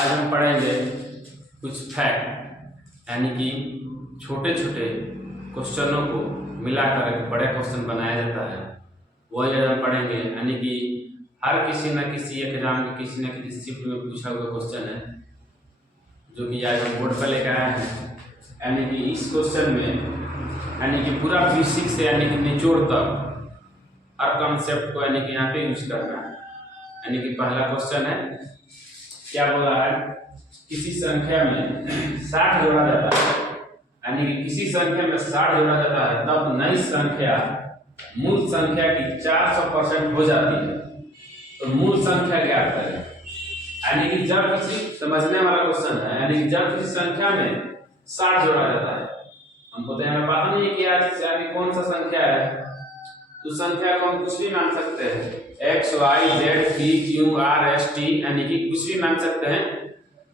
आज हम पढ़ेंगे कुछ फैक्ट, यानी कि छोटे छोटे क्वेश्चनों को मिलाकर एक बड़े क्वेश्चन बनाया जाता है। वही आज हम पढ़ेंगे, यानी कि हर किसी न किसी एग्जाम के किसी न किसी शिफ्ट में पूछा हुआ क्वेश्चन है, जो कि आज हम बोर्ड पर लेकर आए हैं। यानी कि इस क्वेश्चन में यानी कि पूरा बेसिक से यानी कि निचोड़ तक हर कॉन्सेप्ट को यानी कि यहाँ पे यूज करना है। यानी कि पहला क्वेश्चन है, क्या बोला है, किसी संख्या में 60 जोड़ा जाता है, यानी कि किसी संख्या में 60 जोड़ा जाता है तब नई संख्या मूल संख्या की 400% हो जाती है। तो मूल संख्या क्या करें, यानी कि जब किसी समझने वाला क्वेश्चन है, यानी कि जब किसी संख्या में 60 जोड़ा जाता है, हमको तो यहाँ पता नहीं है कि आज यानी कौन सा संख्या है, तो संख्या को हम कुछ भी मान सकते हैं, x y z p q r s t, यानी कि कुछ भी मान सकते हैं।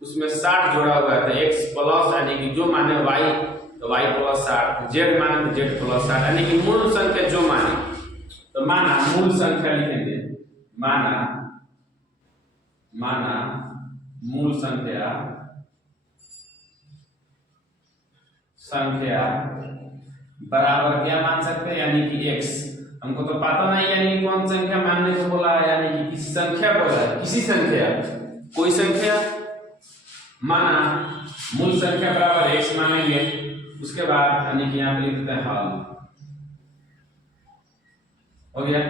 उसमें 60 जोड़ा हुआ है, x प्लस यानी कि जो माने y तो y प्लस 60, z माने तो z प्लस 60, यानी कि मूल संख्या जो माने। तो माना मूल संख्या लिखेंगे, माना मूल संख्या बराबर क्या मान सकते हैं, यानी कि x। हमको तो पता नहीं यानी कि कौन संख्या मानने को बोला है, यानी कि किसी संख्या बोला है, किसी संख्या कोई संख्या माना मूल संख्या बराबर x मानेंगे। उसके बाद यानी कि यहाँ पे लिखते हैं हल, हो गया।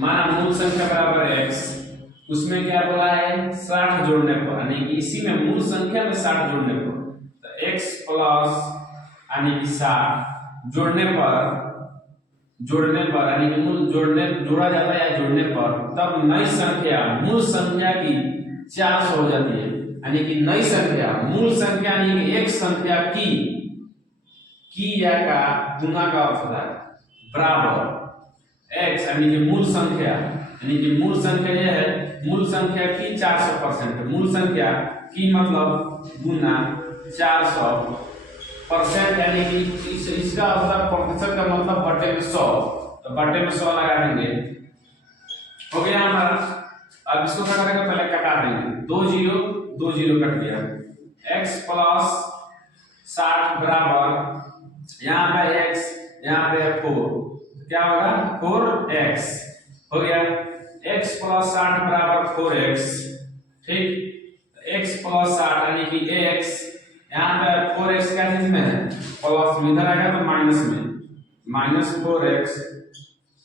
माना मूल संख्या बराबर x, उसमें क्या बोला है 60 जोड़ने पर, यानी कि इसी में मूल संख्या में 60 जोड़ने पर, तो x प्लस यानी कि 60 जोड़ने पर यानी कि मूल जोड़ा जाता है या जोड़ने पर, तब नई संख्या मूल संख्या की 400 हो जाती है। यानी कि नई संख्या मूल संख्या यानी कि एक संख्या की या का गुना का अर्थ होता है बराबर x, यानी कि मूल संख्या, यानी कि मूल संख्या यह है मूल संख्या की 400%, मूल संख्या की मतलब गुना 400%, यानी कि इसका मतलब प्रतिशत का मतलब बटे में 100, तो बटे में 100 लगा देंगे, हो गया हमारा। अब इसको क्या करेंगे, पहले कटा देंगे, 2 जीरो कट गया, x प्लस 60 बराबर यहाँ पे x, यहाँ पे 4, क्या होगा 4x, हो गया। x प्लस 60 बराबर 4x, ठीक। x प्लस 60 यानी कि x, यहाँ पे 4x क्या चीज में है, प्लस में, इधर आएगा तो माइनस में, माइनस 4x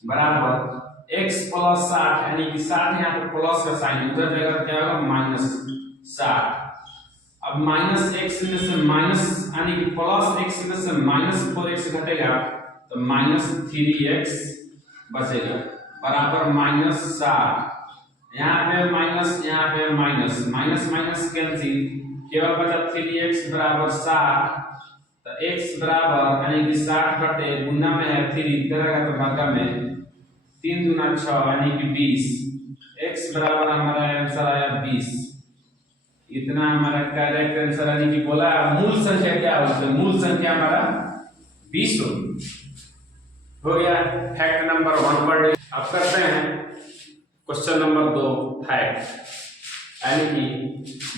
बराबर x प्लस 60, यानी कि 60 यहाँ पे प्लस का साइन, उधर जाएगा तो क्या होगा माइनस 60। अब माइनस x में से माइनस यानी कि प्लस x में से माइनस 4x घटेगा तो माइनस 3x बचेगा बराबर माइनस 60। यहाँ पे माइनस, यहाँ पे माइनस, माइनस माइनस कैंसिल, केवल बचा 3x बराबर 60, तो x बराबर यानी कि 60 बटे गुना में है 3, इधर आएगा तो भागा में 3 दूना 6 यानी कि 20, x बराबर हमारा आंसर आया 20। इतना हमारा करेक्ट आंसर, यानी कि बोला मूल संख्या क्या होती है, मूल संख्या हमारा 20 हो गया। फैक्ट नंबर 1 पर अब करते हैं क्वेश्चन नंबर 2 फैक्ट, यानी कि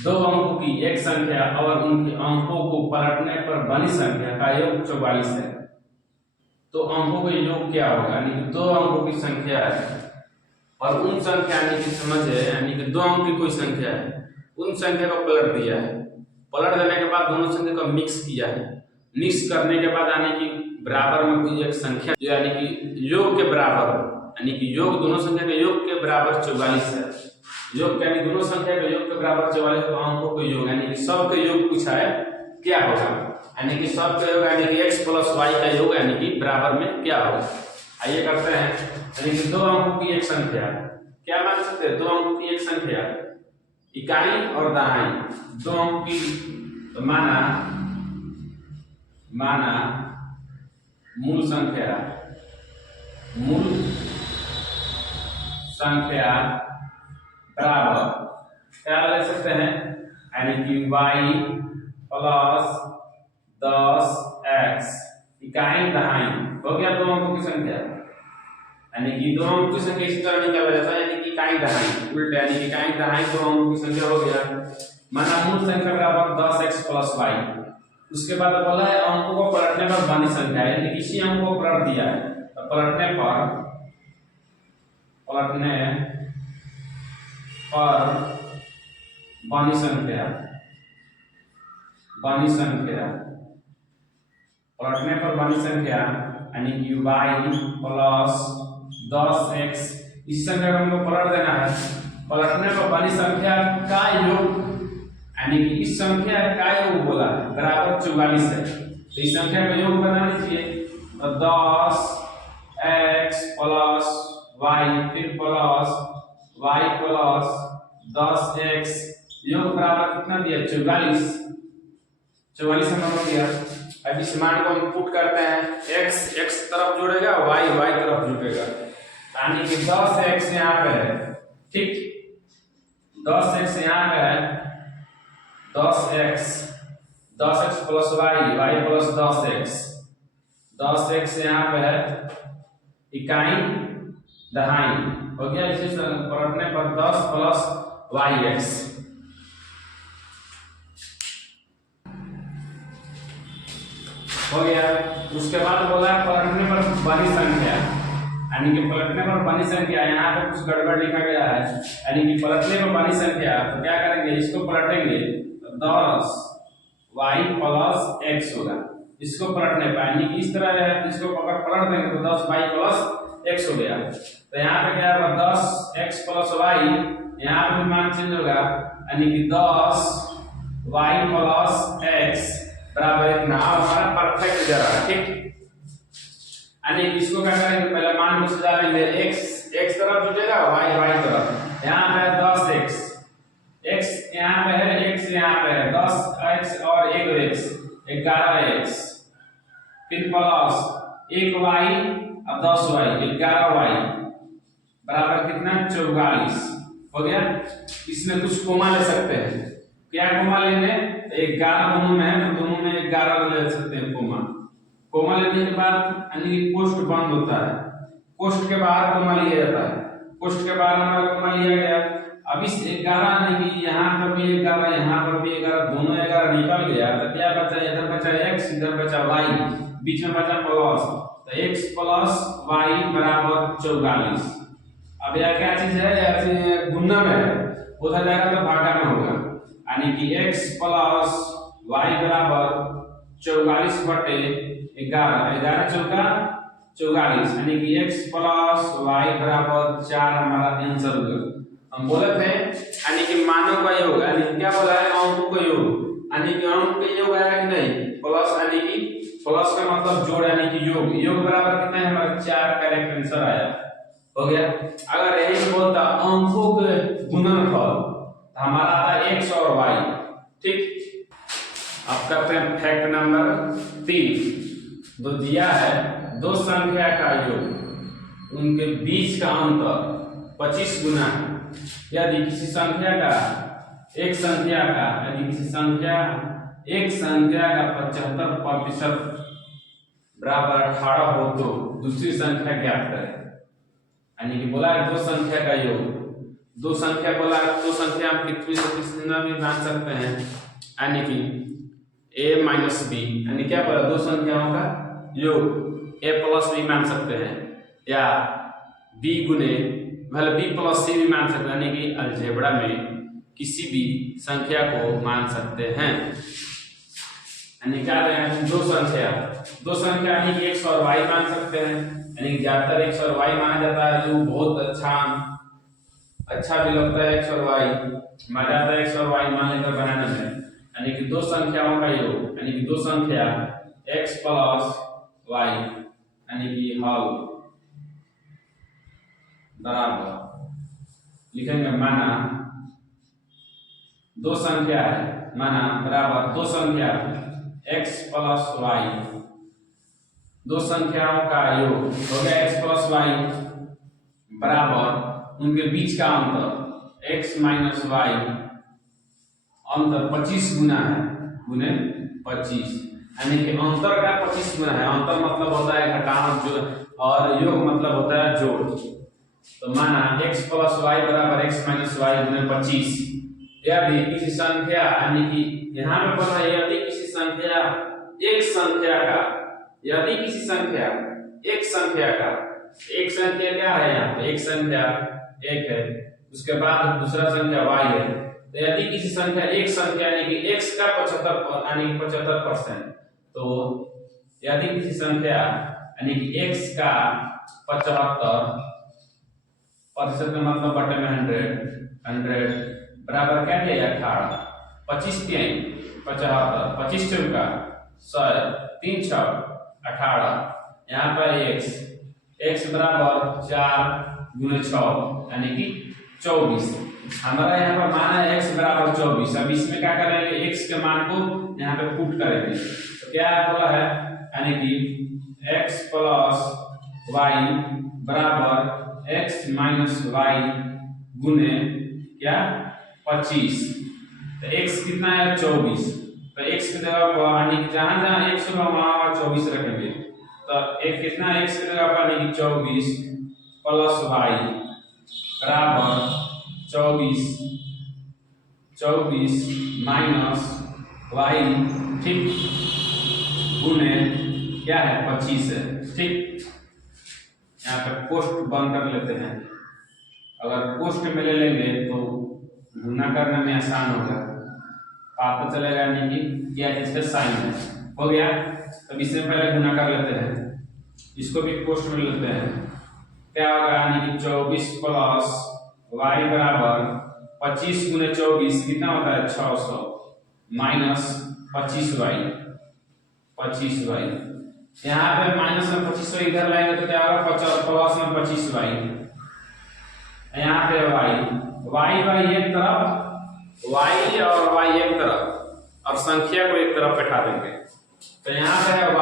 2 अंकों की एक संख्या और उनके अंकों को पलटने पर बनी संख्या का योग 44 है। तो अंकों का योग क्या होगा, यानी कि 2 अंकों की संख्या है और उन संख्या यानी कि समझे, यानी कि 2 अंक की कोई संख्या है, उन संख्या को पलट दिया है, पलट देने के बाद दोनों संख्या को मिक्स किया है, मिक्स करने के बाद यानी कि बराबर में कोई एक संख्या जो यानी कि योग के बराबर, यानी कि योग दोनों संख्या के योग के बराबर 44 है। योग यानी दोनों संख्या के योग के बराबर 44, तो अंकों के योग यानी कि सब के योग पूछा है क्या होगा, यानी कि सब का योग यानी कि x प्लस y का योग यानी कि बराबर में क्या होगा। आइए करते हैं, यानी कि 2 अंकों की एक संख्या क्या मान सकते हैं, 2 अंकों की एक संख्या इकाई और दहाई 2 अंक की, तो माना मूल संख्या बराबर क्या ले सकते हैं, यानी कि y प्लस 10x इकाई दहाई, हो गया 2 अंकों की संख्या, यानी कि 2 अंकों की संख्या इसी तरह निकाला जाता है, यानी कि इकाई दहाई उल्टा, यानी कि इकाई दहाई 2 अंकों की संख्या हो गया। माना मूल संख्या बराबर 10x प्लस y। उसके बाद बोला है अंकों को पलटने पर बनी संख्या, यानी किसी अंक को पलट दिया है तो पलटने पर बनी संख्या पलटने पर बनी संख्या यानी कि y प्लस 10x, इस संख्या को हमको पलट देना है। पलटने पर बनी संख्या का योग यानी कि इस संख्या का योग बोला है बराबर 44 है, तो इस संख्या का योग बना लीजिए तो 10x प्लस y फिर प्लस y प्लस 10x योग बराबर कितना दिया 44 नंबर दिया। अब इस मान को हम पुट करते हैं, x तरफ जुड़ेगा y तरफ जुड़ेगा, यानी कि 10x यहाँ पे है, ठीक 10x यहाँ पे है, 10x plus y plus 10x यहाँ पे है, इकाई दहाई हो गया। इसी पलटने पर 10 प्लस yx हो गया। उसके बाद बोला पलटने पर बनी संख्या, यानी कि पलटने पर बनी संख्या, यहाँ पे कुछ गड़बड़ लिखा गया है, यानी कि पलटने पर बनी संख्या तो क्या करेंगे, इसको पलटेंगे तो 10y प्लस x होगा। इसको पलटने पर यानी कि इस तरह है, इसको अगर पलट देंगे तो 10y प्लस x हो गया। तो यहाँ पे क्या होगा 10x प्लस y, यहाँ पे मान चेंज होगा यानी कि 10y प्लस x बराबर इतना, हमारा परफेक्ट जरा ठीक। यानी इसको क्या करेंगे, पहले मान को सजा लेंगे, x तरफ जुड़ेगा y तरफ, यहाँ पे 10x, x यहाँ पे है, x यहाँ पे है, 10x और 1x 11x, फिर प्लस 1y और 10y 11y बराबर कितना 44 हो गया। इसमें कुछ कोमा ले सकते हैं, क्या कोमा लेंगे, 11 दोनों में है तो दोनों में 11 ले सकते हैं कोमा लेने के बाद यानी पोस्ट बंद होता है, पोस्ट के बाहर कोमा लिया जाता है, पोस्ट के बाहर हमारा कोमा लिया गया। अब इस 11 यानी कि यहाँ पर भी 11 यहाँ पर भी 11, दोनों 11 निकल गया तो क्या बचा, इधर बचा x इधर बचा y, बीच में बचा प्लस, तो x प्लस y बराबर 44। अब यह क्या चीज है, यह गुणा में है, उधर जाएगा तो भागा में होगा, यानी कि x प्लस y बराबर 44 बटे 11 चौका 44, यानी कि x प्लस y बराबर 4 हमारा आंसर होगा। हम बोले थे यानी कि मानों का योग, यानी क्या बोला है अंकों का योग, यानी कि अंक का योग है कि नहीं, प्लस यानी कि प्लस का मतलब जोड़ यानी कि योग बराबर कितना है हमारा 4 करेक्ट आंसर आया हो गया। अगर यही बोलता अंकों के गुणनफल तो हमारा आता x और y, ठीक। अब करते हैं फैक्ट नंबर 3। दो दिया है दो संख्या का योग, उनके बीच का अंतर 25 गुना है। यदि किसी संख्या का एक संख्या का यदि किसी संख्या एक संख्या का 75% बराबर 18 हो तो दूसरी संख्या ज्ञात करें। यानी कि बोला है दो संख्या का योग, दो संख्या बोला दो संख्या हम कितनी भी मान सकते हैं, यानी कि a माइनस बी, यानी क्या बोला दो संख्याओं का योग a प्लस बी मान सकते हैं, या b गुने भले b प्लस c भी मान सकते हैं, यानी कि अलजेब्रा में किसी भी संख्या को मान सकते हैं। यानी क्या है दो संख्या यानी कि x और y मान सकते हैं, यानी कि ज्यादातर x और y माना जाता है, जो बहुत अच्छा भी लगता है x और y, मजा आता है x और y मान लेकर बनाने में। यानी कि दो संख्याओं का योग, यानी कि दो संख्या x प्लस y यानी कि हल बराबर लिखेंगे माना दो संख्या है, माना बराबर दो संख्या x प्लस y, दो संख्याओं का योग हो गया x प्लस y बराबर उनके बीच का अंतर x माइनस y, अंतर 25 गुना है गुने 25, यानी कि अंतर का 25 गुना है। अंतर मतलब होता है घटाव जो, और योग मतलब होता है जोड़। तो माना x प्लस y बराबर x माइनस y गुने 25, यदि किसी संख्या यानी कि यहाँ पे बोला है यदि किसी संख्या एक संख्या का, यदि किसी संख्या एक संख्या क्या है, यहाँ पे एक संख्या एक है, उसके बाद दूसरा संख्या y है, तो यदि किसी संख्या एक संख्या यानी कि x का 75 यानी 75%, तो यदि किसी संख्या यानी कि x का 75% का मतलब बटे में 100 बराबर क्या दिया 18, 25 3 75, 25 चौका 100, 3 6 18, यहाँ पर x बराबर 4 गुने 6 यानी कि 24। हमारा यहाँ पर माना है x बराबर 24। अब इसमें क्या करेंगे, x के मान को यहाँ पे पुट करेंगे, तो क्या बोला है यानी कि x प्लस y बराबर x माइनस y गुने क्या 25। तो x कितना है 24, तो x की जगह पर यानी कि जहां जहां x होगा वहां 24 रखेंगे, तो एक कितना x की जगह पर यानी कि 24 प्लस y बराबर 24 माइनस y, ठीक, गुने क्या है 25 है, ठीक। यहाँ पे पोस्ट बंद कर लेते हैं, अगर पोस्ट में ले लेंगे तो गुना करने में आसान होगा, पता चलेगा नहीं कि क्या इसका साइन है। हो गया, तो इससे पहले गुना कर लेते हैं, इसको भी पोस्ट में लेते हैं, क्या होगा यानी कि 24 प्लस y बराबर 25 गुने 24 कितना होता है 600 माइनस 25y, यहाँ पे माइनस में 25 इधर लाएंगे तो क्या होगा प्लस में 25y, यहाँ पे y एक तरफ, y और y एक तरफ, अब संख्या को एक तरफ बैठा देंगे, तो यहाँ पे है y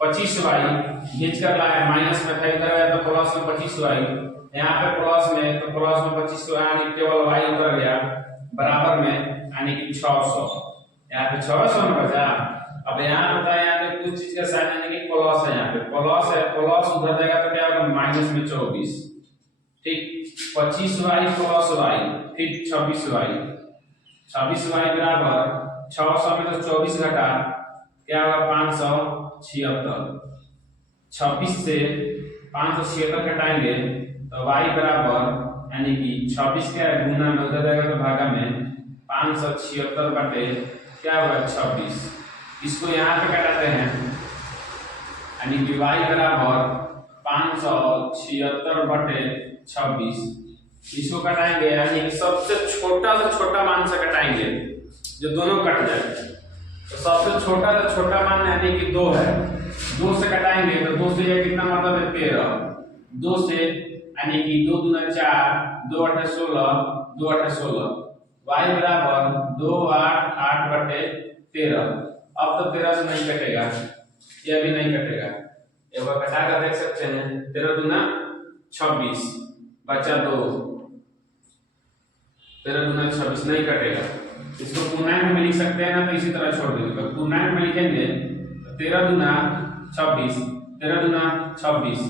25y खींच कर लाए, माइनस में था इधर है तो प्लस में 25y, यहाँ पे प्लस में तो प्लस में 25 यानी केवल y उतर गया बराबर में यानी कि 600, यहाँ पे 600 में बचा। अब यहाँ पे बताया यहाँ पे कुछ चीज का साइन यानी कि प्लस है, यहाँ पे प्लस है, प्लस उधर जाएगा तो क्या होगा माइनस में 24, ठीक, 25y प्लस y फिर 26y बराबर 600 में तो 24 घटा क्या होगा 576, 26 से 576 घटाएंगे तो y बराबर यानी कि 26 क्या है गुना में उधर जाएगा तो भागा में 576 बटे क्या होगा 26, इसको यहाँ पे घटाते हैं यानी कि y बराबर 576 बटे 26, इसको कटाएंगे यानी कि सबसे छोटा से छोटा मान से कटाएंगे जो दोनों कट जाए, तो सबसे छोटा से छोटा मान यानी कि 2 है, 2 से कटाएंगे तो 2 से ये कितना मतलब है 13, 2 से यानी कि 2 दूना 4, 2 8 16, 2 8 16, y बराबर 2 8 8 बटे 13। अब तो 13 से नहीं कटेगा, ये भी नहीं कटेगा, एक बार कटा कर देख सकते हैं, 13 दूना 26 बचा 2, 13 दूना 26 नहीं कटेगा, इसको पूर्णांक में लिख सकते हैं ना, तो इसी तरह छोड़ देंगे, तो पूर्णांक में लिखेंगे 13 दूना 26, 13 दूना 26,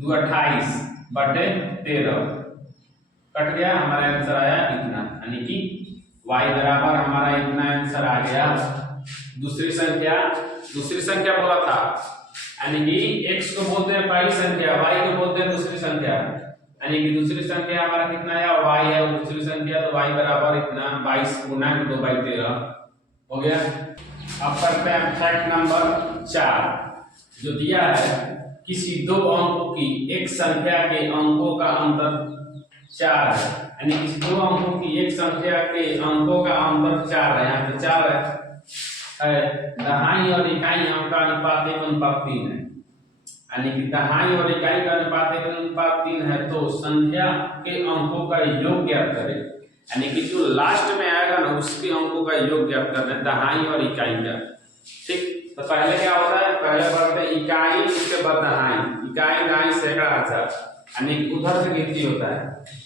2 28 बटे 13 कट गया, हमारा आंसर आया इतना, यानी कि y बराबर हमारा इतना आंसर आ गया। दूसरी संख्या बोला था यानी कि x को बोलते हैं पहली संख्या, y को बोलते हैं दूसरी संख्या, यानी कि दूसरी संख्या हमारा कितना है y है, और दूसरी संख्या तो y बराबर इतना 22 गुना 2/13 हो गया। अब करते हैं फैक्ट नंबर 4 जो दिया है, किसी दो अंकों की एक संख्या के अंकों का अंतर 4 है, यानी किसी दो अंकों की एक संख्या के अंकों का अंतर 4 है, यहाँ पे 4 है, दहाई और इकाई अंक का अनुपात 1:3 है, यानी कि दहाई और इकाई का अनुपात 1:3 है, तो संख्या के अंकों का योग ज्ञात करें, यानी कि जो लास्ट में आएगा ना उसके अंकों का योग ज्ञात करना है, दहाई और इकाई का, ठीक। तो पहले क्या होता है, पहले पढ़ते हैं इकाई, इसके बाद दहाई, इकाई दहाई सैकड़ा हजार, यानी कि उधर से गिनती होता है,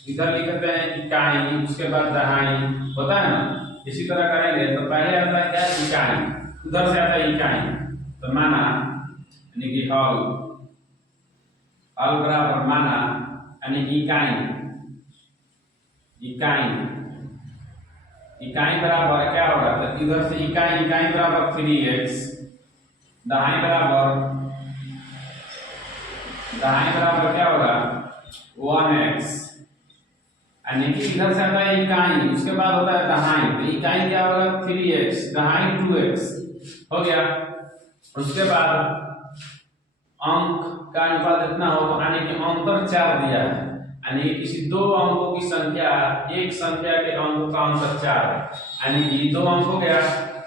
इधर लिखते हैं इकाई उसके बाद दहाई होता है ना, इसी तरह करेंगे तो पहले आता है क्या इकाई, उधर से आता है इकाई, तो माना यानी कि हल बराबर माना यानी कि इकाई इकाई बराबर क्या होगा, तो इधर से इकाई इकाई बराबर 3x, दाएं बराबर क्या होगा 1x, यानी कि इधर से आता है इकाई, उसके बाद होता है दहाई, तो इकाई क्या होगा 3x, दहाई 2x हो गया। उसके बाद अंक का अनुपात इतना हो, तो यानी कि अंतर 4 दिया है, यानी कि किसी दो अंकों की संख्या, एक संख्या के अंकों का अंतर 4 है, यानी कि दो अंक हो गया,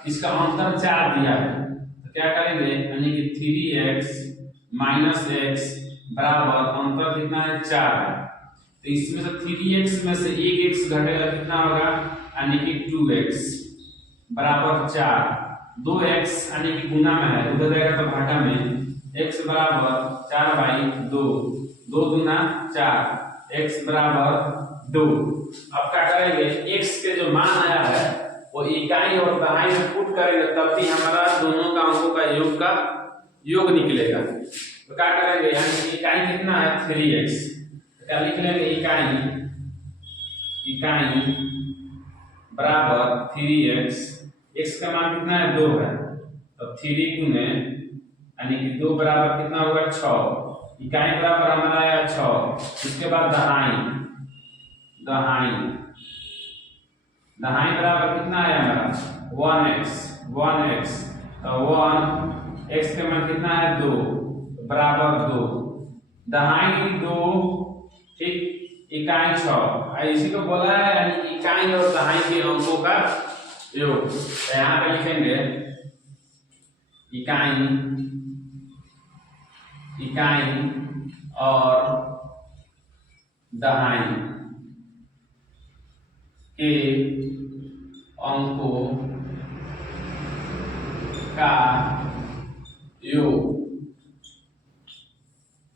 इसका अंतर 4 दिया है, तो क्या करेंगे, यानी कि 3x माइनस x बराबर अंतर कितना है 4 है, तो इसमें से 3x में से एक x घटेगा, कितना होगा, यानी कि 2x बराबर 4, 2x यानी कि गुना में है, उधर जाएगा तो घाटा में, x बराबर 4/2, 2 दूना 4, x बराबर 2। अब क्या करेंगे, x के जो मान आया है वो इकाई और दहाई में पुट करेंगे, तब भी हमारा दोनों का अंकों का योग निकलेगा। तो क्या करेंगे, यानी कि इकाई कितना है 3x, तो क्या लिख लेंगे, इकाई बराबर 3x, x का मान कितना है 2 है, तो 3 गुने यानी कि 2 बराबर कितना होगा 6, इकाई बराबर हमारा आया 6, उसके बाद दहाई बराबर कितना आया हमारा 1x, तो 1x के मान कितना है 2 बराबर 2, दहाई 2, ठीक, इकाई 6, इसी को बोला है, यानी इकाई और दहाई के अंकों का योग। तो यहाँ पे लिखेंगे इकाई और दहाई के अंकों का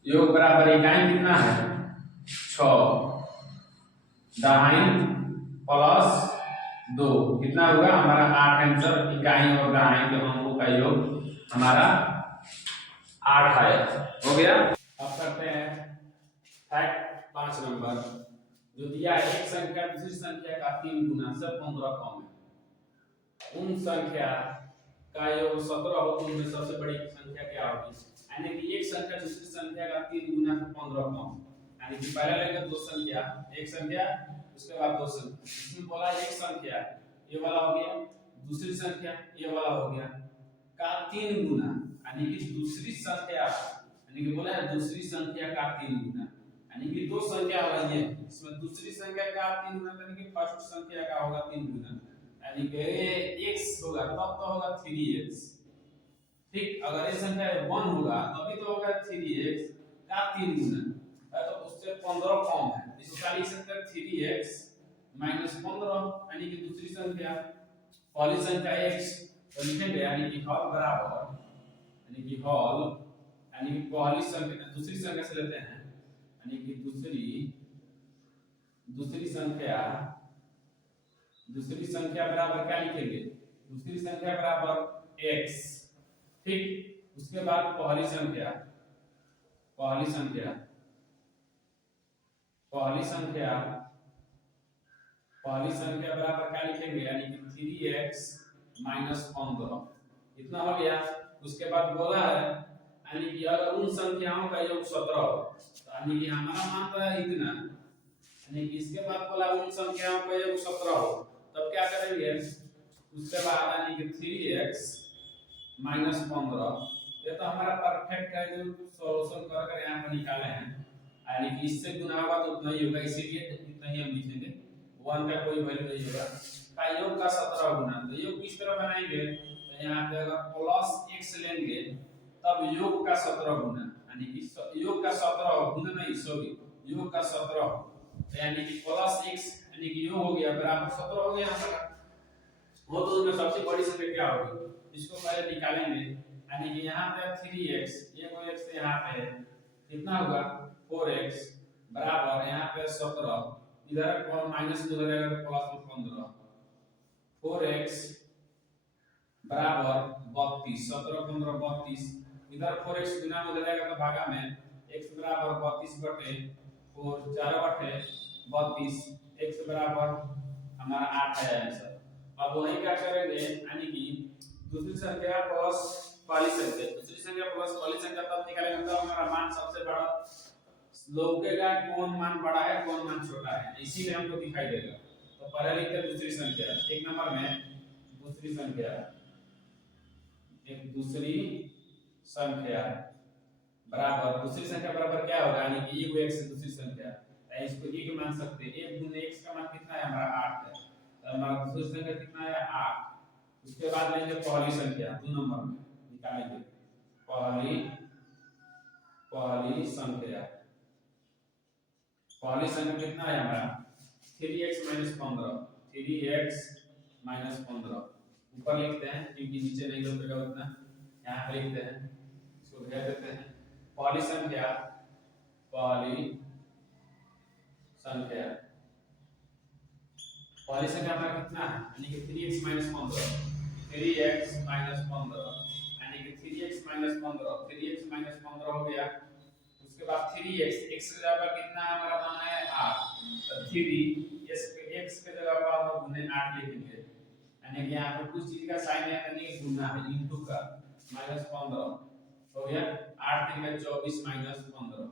योग बराबर इकाई कितना है 6, दहाई प्लस 2 कितना होगा हमारा 8, आंसर इकाई और दहाई के अंकों का योग हमारा 8 आया, हो गया। अब करते हैं फैक्ट 5 नंबर, जो दिया है एक संख्या दूसरी संख्या का 3 गुना से 15 कम है, उन संख्या का योग 17 हो तो उनमें सबसे बड़ी संख्या क्या होगी, यानी कि एक संख्या दूसरी संख्या का 3 गुना से 15 कम, यानी कि पहले लेंगे दो संख्या, एक संख्या उसके बाद दो संख्या, इसमें बोला एक संख्या ये वाला हो गया, दूसरी संख्या ये वाला हो गया का 3 गुना, यानी कि दूसरी संख्या, यानी कि बोला है दूसरी संख्या का 3 गुना, यानी कि दो संख्या हो रही है, इसमें दूसरी संख्या का 3 गुना, यानी कि फर्स्ट संख्या का होगा 3 गुना, यानी कि x होगा तब तो होगा 3x, ठीक, अगर ये संख्या 1 होगा तभी तो होगा 3x का 3 गुना, तो उससे 15 कम है, इसको क्या लिख सकते हैं 3x माइनस 15, यानी कि दूसरी संख्या, पहली संख्या x तो लिखेंगे, यानी कि हल बराबर, यानी कि हल, यानी कि पहली संख्या दूसरी संख्या से लेते हैं, यानी कि दूसरी संख्या बराबर क्या लिखेंगे, दूसरी संख्या बराबर x, ठीक, उसके बाद पहली संख्या बराबर क्या लिखेंगे, यानी कि 3x माइनस 15, इतना हो गया। उसके बाद बोला है, यानी कि अगर उन संख्याओं का योग 17 हो, तो यानी कि हमारा मान तो है इतना, यानी कि इसके बाद बोला उन संख्याओं का योग 17 हो, तब क्या करेंगे, उसके बाद यानी कि 3x माइनस 15, ये तो हमारा परफेक्ट है जो सॉल्यूशन कर कर यहाँ पर निकाले हैं, यानी कि इससे गुना होगा तो उतना ही होगा, इसीलिए इतना ही हम लिखेंगे, 1 का कोई वैल्यू नहीं होगा, का योग का 17 गुना, तो योग किस तरह बनाएंगे, तो यहाँ पे अगर प्लस x लेंगे तब योग का 17 गुना, यानी कि योग का 17 गुना नहीं, सॉरी योग का 17, यानी कि प्लस x यानी कि योग हो गया बराबर 17 हो गया हमारा, वो तो उसमें सबसे बड़ी संख्या क्या होगी, इसको पहले निकालेंगे, यानी कि यहाँ पे 3x, ये कोई x यहाँ पे कितना होगा 4x बराबर यहाँ पे 17, इधर माइनस हो जाएगा प्लस में 15, 4x बराबर 32, 17 15 32, इधर 4x गुना हो जाएगा तो भागा में x बराबर 32 बटे 4, 4 बटे 32, x बराबर हमारा 8 है आंसर, अब वही क्या करेंगे, यानी कि दूसरी संख्या प्लस पहली संख्या, दूसरी संख्या प्लस पहली संख्या तब निकालेंगे तब हमारा मान सबसे बड़ा लगेगा, कौन मान बड़ा है कौन मान छोटा है, इसीलिए हमको दिखाई देगा। तो पहले लिखते हैं दूसरी संख्या, एक नंबर में दूसरी संख्या, एक दूसरी संख्या बराबर, दूसरी संख्या बराबर क्या होगा, यानी कि एक x से दूसरी संख्या, इसको एक मान सकते हैं, 1 गुने x का मान कितना है हमारा 8 है, तो हमारा दूसरी संख्या कितना है 8। उसके बाद लेंगे पहली संख्या, 2 नंबर में निकालेंगे पहली संख्या, पहली संख्या कितना है हमारा 3x 15, 3x 15 ऊपर लिखते हैं क्योंकि नीचे नहीं लिखेगा उतना, यहाँ पे लिखते हैं, इसको भेज देते हैं। पहली संख्या हमारा कितना है, यानी कि 3x 15, 3x 15 यानी कि 3x 15, 3x 15 हो गया। उसके बाद 3x, x की जगह पर कितना है हमारा मान है 8, तो 3x के जगह पर हम गुने 8 लिखेंगे, यानी कि यहाँ पर कुछ चीज का साइन है, यानी गुना है, इनटू का -15 हो गया, 8 3 का 24 -15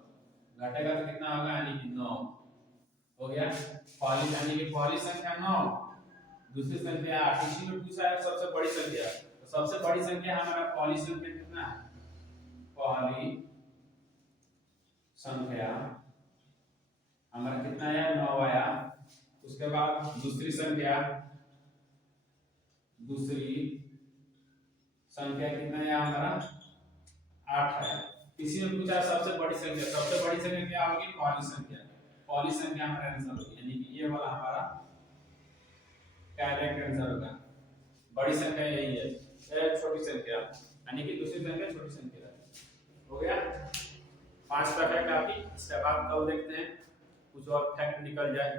घटेगा तो कितना होगा, यानी कि 9 हो गया। पहली यानी कि पहली संख्या 9, दूसरी संख्या 8, इसी में पूछा है सबसे बड़ी संख्या, तो सबसे बड़ी संख्या हमारा पहली संख्या कितना है, पहली संख्या हमारा कितना है 9 आया। उसके बाद दूसरी संख्या कितना है हमारा 8 है। इसी में पूछा सबसे बड़ी संख्या क्या होगी, पहली संख्या हमारा आंसर होगी, यानी कि ये वाला हमारा करेक्ट आंसर होगा। बड़ी संख्या यही है, छोटी संख्या यानी कि दूसरी संख्या छोटी संख्या हो गया। 5 का फैक्ट काफी, इसके बाद कल देखते हैं कुछ और फैक्ट निकल जाए।